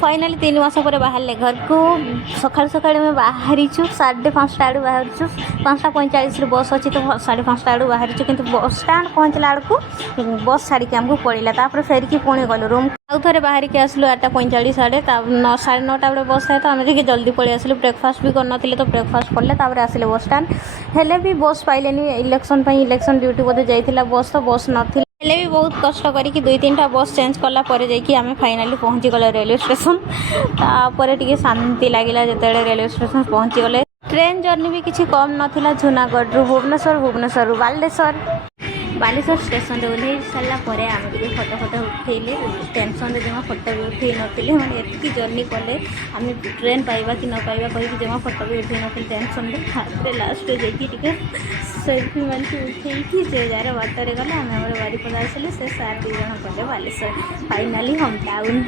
Finally 3 मास पर बाहर घर को सका सका बाहरी 5:30 आड़ बाहर 5:45 बस अच्छी तो 5:30 आड़ बाहर कि बस स्टाण पहुँचला बेलू बस छाड़ी आमको पड़ेगा तापर फेरिकी पुणी गलु रूम आउ थे बाहर के आसलु 8:45 आड़े 9:30 बड़े बस था तो आम टे जल्दी पलि आसलु ब्रेकफास्ट भी करन तो ब्रेकफास्ट कले आसिले बस स्टाण हेले भी बस पाइले इलेक्शन ड्यूटी बोधे जाइला बस तो बस नाथि हेले भी बहुत कष्ट करके 2-3टा बस चेंज कला आम फाइनाली पहुँची गले रेलवे स्टेशन तापर टे शांति लगे जो रेलवे स्टेशन पहुँची गले ट्रेन जर्नी भी किसी कम नाला जूनागढ़ भुवनेश्वर बालेश्वर स्टेशन ओह्ल सारापर आम फटो उठेले टेंशन जमा फटो भी उठे नी मैंने एति जर्नी कले आम ट्रेन पाइबा कि न पाइबा कहीं जमा फटो भी उठे नी टेंशन में लास्ट जाइए सेल्फी मारिक उठे जे जार बाटर गला आम बारिपदा आसिले से सार 2 जन गले बालेश्वर फाइनाली होम टाउन।